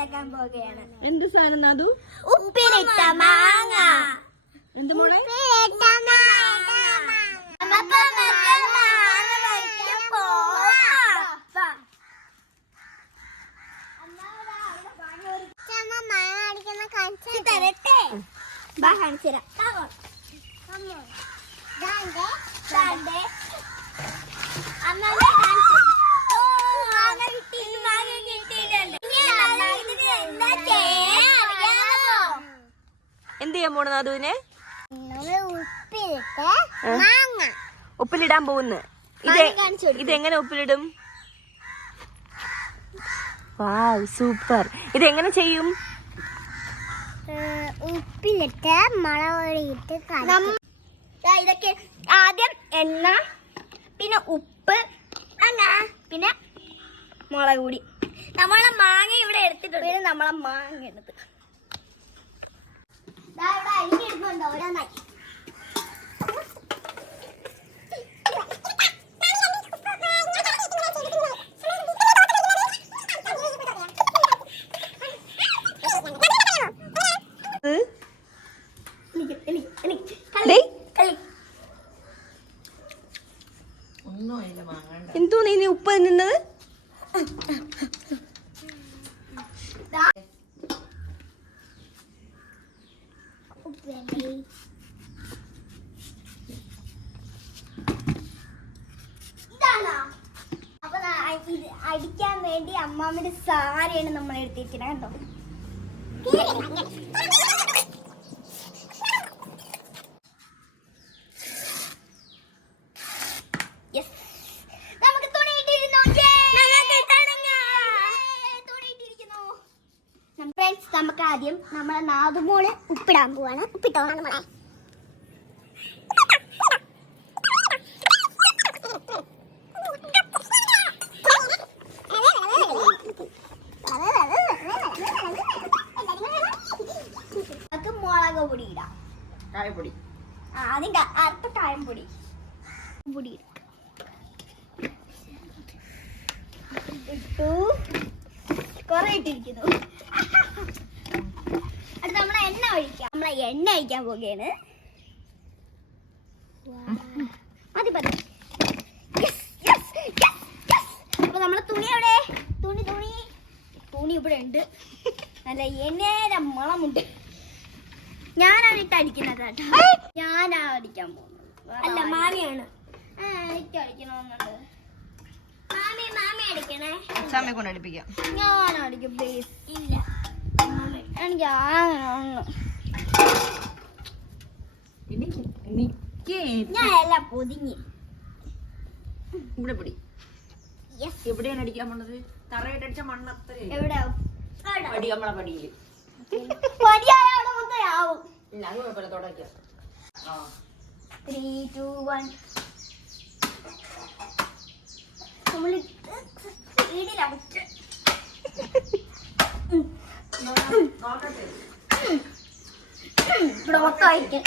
ഉണ്ടാക്കാൻ പോവുകയാണ്. എന്ത് സാധനം നാദു? ഉപ്പിലിട്ട മാങ്ങ. എന്ത് മോളെ? എന്ത് ചെയ്യാൻ പോണു നാദുവിനെ? ഉപ്പിലിടാൻ പോകുന്നു. ഇതെങ്ങനെ ഉപ്പിലിടും? വാവ്, സൂപ്പർ. ഇതെങ്ങനെ ചെയ്യും? ഉപ്പിലിട്ട് മുളകൊടിയിട്ട് ഇതൊക്കെ ആദ്യം എണ്ണ, പിന്നെ ഉപ്പ്, പിന്നെ മുളക് പൊടി. നമ്മളെ മാങ്ങ ഇവിടെ എടുത്തിട്ടുണ്ട്. പിന്നെ നമ്മളെ മാങ്ങ എടുത്ത് ഇവിടെ അരിഞ്ഞിടുന്നുണ്ടോ ഓരോന്നായി. എന്തോ നീ ഉപ്പ് നിന്നത്? അപ്പൊ അടിക്കാൻ വേണ്ടി അമ്മാമ്മയുടെ സാരിയാണ് നമ്മൾ എടുത്തിരിക്കുന്നത് കേട്ടോ. നമുക്ക് ആദ്യം നമ്മളെ നാദുമോള് ഉപ്പിടാൻ പോവാണ്. ഉപ്പിട്ടോ നമ്മളെ മുളക് പൊടി ഇടാം. കായപ്പൊടി. ആദ്യം അർത്ഥ കായംപൊടി പൊടി ഇട്ടു. കൊറേ ഇട്ടിരിക്കുന്നു. അത് നമ്മളെ എണ്ണ ഒഴിക്കാം. നമ്മളെ എണ്ണ ഒഴിക്കാൻ പോവുകയാണ്. മതി മതി. അപ്പൊ നമ്മളെ തുണി എവിടെ? തുണി തുണി തുണി ഇവിടെ ഉണ്ട്. നല്ല എണ്ണേര മണമുണ്ട്. ഞാനാണ് ഇട്ട് അടിക്കുന്നത് കേട്ടോ. ഞാനാ അടിക്കാൻ പോകുന്നത്. അല്ല മാമിയാണ്. എനിക്ക് അടിക്കണമെന്നുണ്ട്. മാമി അടിക്കണേ. അച്ഛാമ്മയെ കൊണ്ട് അടിപ്പിക്കാം. ഞാൻ അടിക്കും പ്ലീസ്. ഇല്ല എനിക്ക് ഞാൻ എല്ലാം പൊതിഞ്ഞ് ഇവിടെ പിടി. എവിടെയാണ് അടിക്കാൻ പോണത്? തറയിട്ട് അടിച്ച മണ്ണ് അത്ര എവിടെ പടി നമ്മളെ പടിയില് പടിയായോടെ മൊത്തം ആവും. ഇല്ല അത് കുഴപ്പമില്ല, തുടക്കാം. 3, 2, 1 നമ്മളിട്ട് വീടിലടിച്ച് ഇവിടെ മൊത്തം അയക്കും.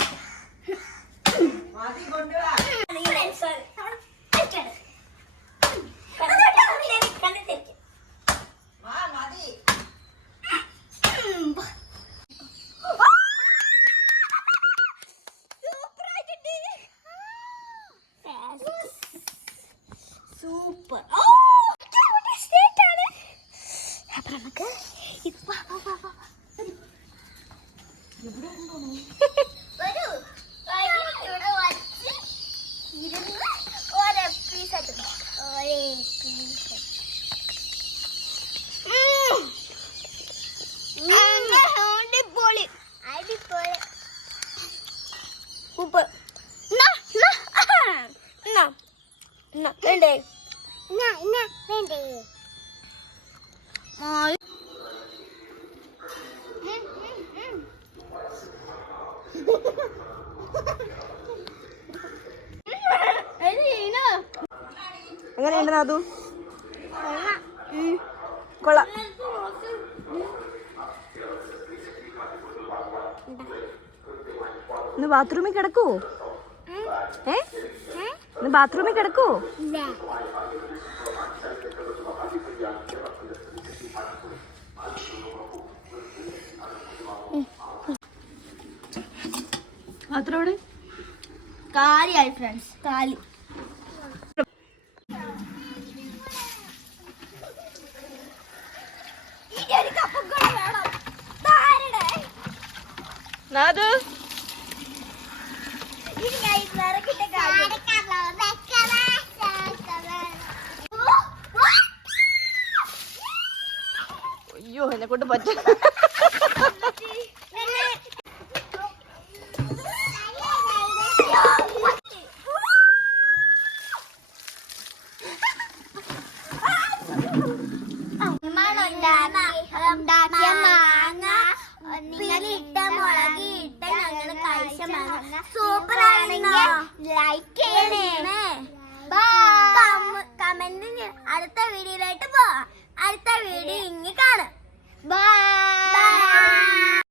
സൂപ്പർ. അപ്പൊ നമുക്ക് വേണ്ടേ വേണ്ടേ എങ്ങനെയുണ്ട് നാദു? കൊള്ളാം. ഇന്ന് ബാത്റൂമിൽ കിടക്കുവോ? ഇന്ന് ബാത്റൂമിൽ കിടക്കുവോ? അത്രോടെ കാലിയായി ഫ്രണ്ട്സ്, കാലി. നാദു അയ്യോ എന്നെ കൊണ്ട് പറ്റും.